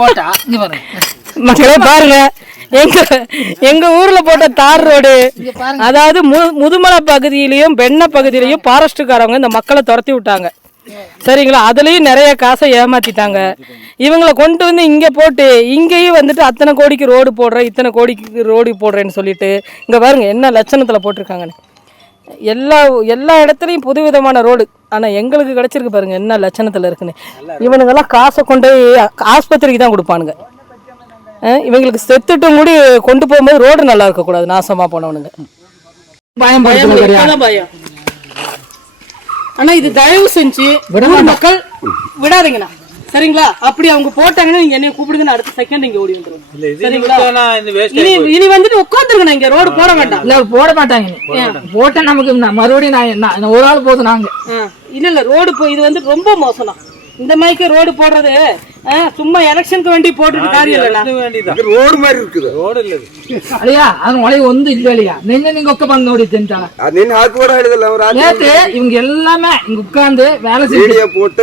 போட்டா இங்க பாருங்க மக்களே பாருங்க, எங்க ஊர்ல போட்ட தார் ரோடு, அதாவது முதுமலை பகுதியிலையும் வெண்ண பகுதியிலையும் ஃபாரஸ்ட்டுக்காரவங்க இந்த மக்களை துரத்தி விட்டாங்க. சரிங்களா, அதுலயும் நிறைய காசை ஏமாத்திட்டாங்க. இவங்களை கொண்டு வந்து இங்க போட்டு இங்கேயும் வந்துட்டு அத்தனை கோடிக்கு ரோடு போடுறேன், இத்தனை கோடிக்கு ரோடு போடுறேன்னு சொல்லிட்டு இங்க பாருங்க என்ன லட்சணத்துல போட்டிருக்காங்கன்னு. எல்லா இடத்துலையும் புது விதமான ரோடு. ஆனால் எங்களுக்கு கிடச்சிருக்கு பாருங்க என்ன லட்சணத்தில் இருக்குன்னு. இவனுங்கெல்லாம் காசை கொண்டு ஆஸ்பத்திரிக்கு தான் கொடுப்பானுங்க. இவங்களுக்கு செத்துட்டும் கூடி கொண்டு போகும்போது ரோடு நல்லா இருக்கக்கூடாது, நாசமாக போனவனுங்க. பயம். ஆனால் இது தயவு செஞ்சு மக்கள் விடாதீங்கண்ணா, சரிங்களா? அப்படி அவங்க போட்டாங்கன்னா நீங்க என்ன கூப்பிடுங்க, அடுத்த செகண்ட் இங்க ஓடி வந்துருவோம். இனி வந்துட்டு உட்காந்துருங்க, இங்க ரோடு போட வேண்டாம். இல்ல போட மாட்டாங்க, போட்டா நமக்கு மறுபடியும் நான் ஒரு ஆள் போதும் நாங்க. இல்ல ரோடு இது வந்து ரொம்ப மோசம். இந்த மாதிரி ரோடு போடுறது சும்மா எலெக்ஷனுக்கு வேண்டி போட்டுட்டு காரியம் இல்ல. ரோடு மாதிரி இருக்குது, ரோடு இல்ல ಅಳಿಯಾ ಅದು ಒಳಗೆ ಒಂದು ಇಲ್ಲ ಅಳಿಯಾ. ನಿನ್ನೆ ನಿಂಗೆ ಒಕ್ಕ ಬಂದು ನೋಡಿದ್ದೆ ಅಂತ ನಿನ್ನ ಹಾಕಿ நேத்து இவங்க எல்லாமே இங்க உட்கார்ந்து வேலை செஞ்சு போட்டு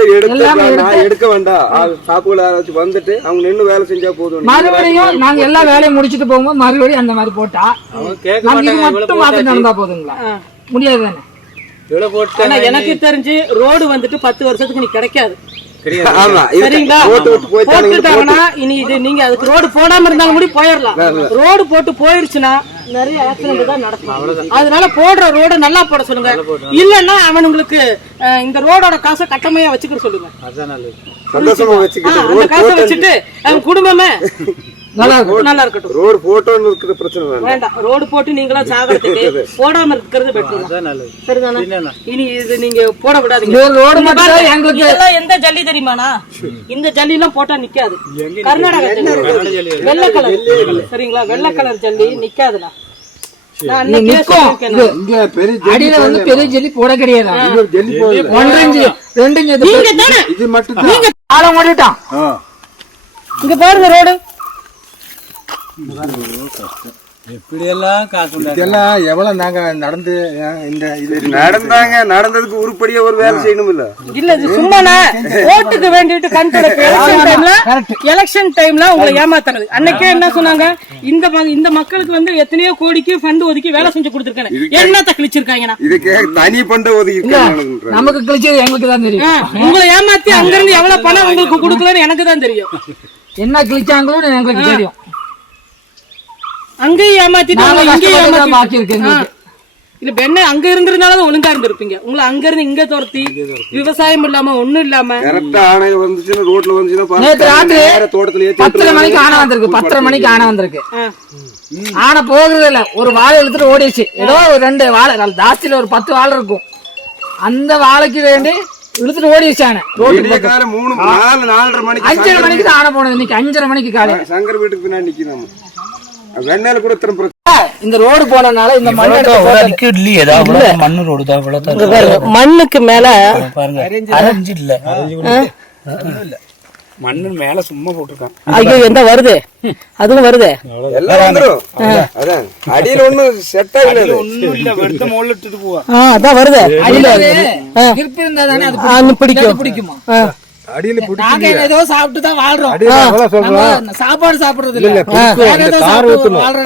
எடுக்க வேண்டாம். சாப்புகளை வந்துட்டு அவங்க நின்று வேலை செஞ்சா போதும். மறுபடியும் நாங்க எல்லா வேலையும் முடிச்சுட்டு போகும்போது மறுபடியும் அந்த மாதிரி போட்டா நாங்க இது மட்டும் பார்த்து நடந்தா போதுங்களா? முடியாது தானே. எனக்கு தெரிஞ்சு ரோடு வந்துட்டு 10 வருஷத்துக்கு நீ கிடைக்காது. சரிங்களா, இனி இது நீங்க அதுக்கு ரோடு போடாம இருந்தாலும் கூட போயிடலாம். ரோடு போட்டு போயிருச்சுன்னா நிறைய ஆக்சிடென்ட் தான் நடக்கும். அதனால போடுற ரோட நல்லா போட சொல்லுங்க. இல்லன்னா அவனுங்களுக்கு இந்த ரோடோட காசை கட்டமையா வச்சுக்கிற சொல்லுங்க. சந்தோஷமா வச்சுக்கிட்டு அந்த காசை வச்சுட்டு அவன் குடும்பமே நல்லா இருக்கட்டும். ரோடு போட்டோன்னு இருக்கிற பிரச்சனை வேண்டாம். ரோடு போட்டு நீங்களா சாகிறதுக்கு போடாம இருக்கிறது பெட்டர். சரிதானா? இனி இது நீங்க போட விடாதீங்க. ரோடு மட்டும் எங்களுக்கு எந்த ஜல்லி தெரியுமாண்ணா? இந்த ஜல்லி எல்லாம் போட்டா நிக்காது. கர்நாடகா ஜல்லி, வெள்ளை கலர். சரிங்களா, வெள்ளை கலர் ஜல்லி நிக்காதுண்ணா. அடியில வந்து பெரிய ஜல்லி போட கிடையாது. 1 இன்ச்சு 2 இன்ச்சு இது மட்டும் ஆழம் ஓடிட்டான். இங்க பாருங்க ரோடு எவ்வளவு நாங்க நடந்ததுக்கு உருப்படியா ஒரு வேலை செய்யணும். இல்ல இது சும்மா ஓட்டுக்கு வேண்டிட்டு எலெக்ஷன் டைம்ல உங்களை ஏமாத்துறது. அன்னைக்கே என்ன சொன்னாங்க, இந்த மக்களுக்கு வந்து எத்தனையோ கோடிக்கு ஃபண்ட் ஒதுக்கி வேலை செஞ்சு கொடுத்துருக்காங்க. என்னத்த கிழிச்சிருக்காங்க? தனி பண்ட ஒதுக்கி நமக்கு கிழிச்சது எங்களுக்கு தான் தெரியும். உங்களை ஏமாத்தி அங்க இருந்து எவ்வளவு பணம் உங்களுக்கு கொடுக்கலன்னு எனக்கு தான் தெரியும். என்ன கிழிச்சாங்களோ எங்களுக்கு தெரியும். அங்கேயும் ஏமாத்திட்டாங்க, இங்கேயும் பாக்கி இருக்கு. இல்ல பெண்ண அங்க இருந்திருந்தாலும் ஒழுங்கா இருந்திருப்பீங்க. உங்களை அங்க இருந்து இங்க துரத்தி விவசாயம் இல்லாம ஒண்ணும் இல்லாம ரோட்ல வந்து 10:30 மணிக்கு ஆன வந்திருக்கு. 10:30 மணிக்கு ஆன வந்திருக்கு. ஆன போகிறது இல்ல, ஒரு வாழை எடுத்துட்டு ஓடிச்சு. ஏதோ ஒரு 2 வாழை, ஜாஸ்தியில ஒரு 10 வாழை இருக்கும். அந்த வாழைக்கு வேண்டி இழுத்துட்டு ஓடி வச்சானே. ரோட்டு 5:30 மணிக்கு தான் ஆன போனது. இன்னைக்கு 5:30 மணிக்கு காலை சங்கர் வீட்டுக்கு பின்னாடி நிக்கிறோம். வெண்ணால கூட இந்த ரோடு போனனால இந்த மண்ணு ரோடு தான். மண்ணுக்கு மேல மண்ணு மேல சும்மா போட்டுருக்கான். ஐயோ எந்த வருது, அதுவும் வருது. அடியில ஒண்ணு செட் ஆகல, ஒண்ணும் இல்ல. வெறுத்த மோல்ல இட்டுட்டு போவா. அதான் வருது. அடியில கிரிப் இருந்தா தானே அது பிடிக்குமா? அடியில நாங்க ஏதோ சாப்பிட்டு தான் வாழ்றோம். சாப்பாடு சாப்பிடுறது இல்ல.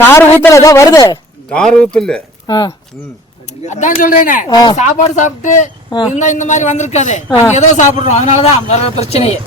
கார் ஊத்தல வருது. கார் ஊத்தல. அதான் சொல்றேன், சாப்பாடு சாப்பிட்டு இருந்தா இந்த மாதிரி வந்திருக்காது. ஏதோ சாப்பிடுறோம், அதனாலதான் வர பிரச்சனையே.